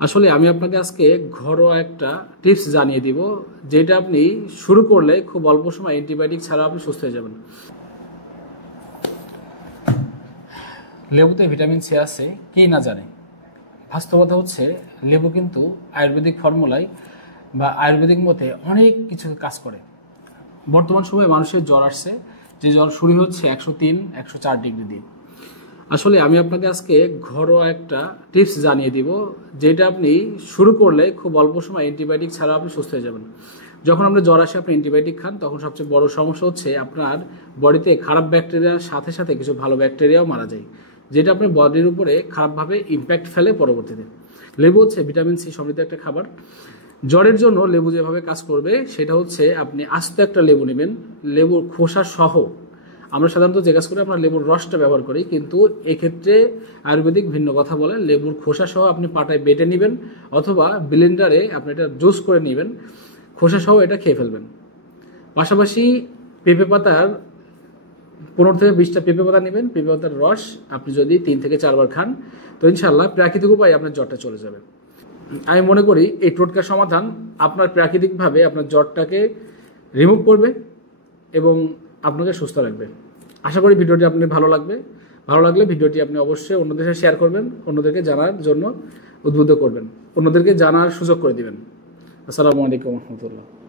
আসলে আমি আপনাকে আজকে ঘরোয়া একটা টিপস জানিয়ে দিব, যেটা আপনি শুরু করলে খুব অল্প সময় অ্যান্টিবায়োটিক ছাড়া আপনি সুস্থ হয়ে যাবেন। লেবুতে ভিটামিন সি আছে, কি না জানে। বাস্তবতা হচ্ছে লেবু কিন্তু আয়ুর্বেদিক ফর্মুলায় বা আয়ুর্বেদিক মতে অনেক কিছু কাজ করে। বর্তমান সময়ে মানুষের জ্বর আসছে, যে জ্বর শুরু হচ্ছে 103, 104 ডিগ্রি দিয়ে। আসলে আমি আপনাকে আজকে ঘরোয়া একটা টিপস জানিয়ে দিব, যেটা আপনি শুরু করলে খুব অল্প সময় অ্যান্টিবায়োটিক ছাড়া আপনি সুস্থ হয়ে যাবেন। যখন আমরা জ্বর আসে আপনি অ্যান্টিবায়োটিক খান, তখন সবচেয়ে বড় সমস্যা হচ্ছে আপনার বডিতে খারাপ ব্যাকটেরিয়ার সাথে সাথে কিছু ভালো ব্যাকটেরিয়াও মারা যায়, যেটা আপনার বডির উপরে খারাপভাবে ইম্প্যাক্ট ফেলে পরবর্তীতে। লেবু হচ্ছে ভিটামিন সি সমৃদ্ধ একটা খাবার। জ্বরের জন্য লেবু যেভাবে কাজ করবে সেটা হচ্ছে, আপনি আস্ত একটা লেবু নেবেন, লেবুর খোসা সহ। আমরা সাধারণত যে কাজ করি আমরা লেবুর রসটা ব্যবহার করি, কিন্তু এক্ষেত্রে আয়ুর্বেদিক ভিন্ন কথা বলে। লেবুর খোসা সহ আপনি পাটায় বেটে নেবেন, অথবা ব্লেন্ডারে আপনি এটা জুস করে নেবেন, খোসা সহ এটা খেয়ে ফেলবেন। পাশাপাশি পেঁপে পাতার 15 থেকে 20টা পেঁপে পাতা নেবেন, পেঁপে পাতার রস আপনি যদি 3 থেকে 4 বার খান, তো ইনশাল্লাহ প্রাকৃতিক উপায়ে আপনার জ্বরটা চলে যাবে। আমি মনে করি এই টোটকার সমাধান আপনার প্রাকৃতিকভাবে আপনার জ্বরটাকে রিমুভ করবে এবং আপনাকে সুস্থ রাখবে। আশা করি ভিডিওটি আপনার ভালো লাগবে। ভালো লাগলে ভিডিওটি আপনি অবশ্যই অন্যদের সাথে শেয়ার করবেন, অন্যদেরকে জানার জন্য উদ্বুদ্ধ করবেন, অন্যদেরকে জানার সুযোগ করে দিবেন। আসসালামু আলাইকুম রহমতুল্লাহ।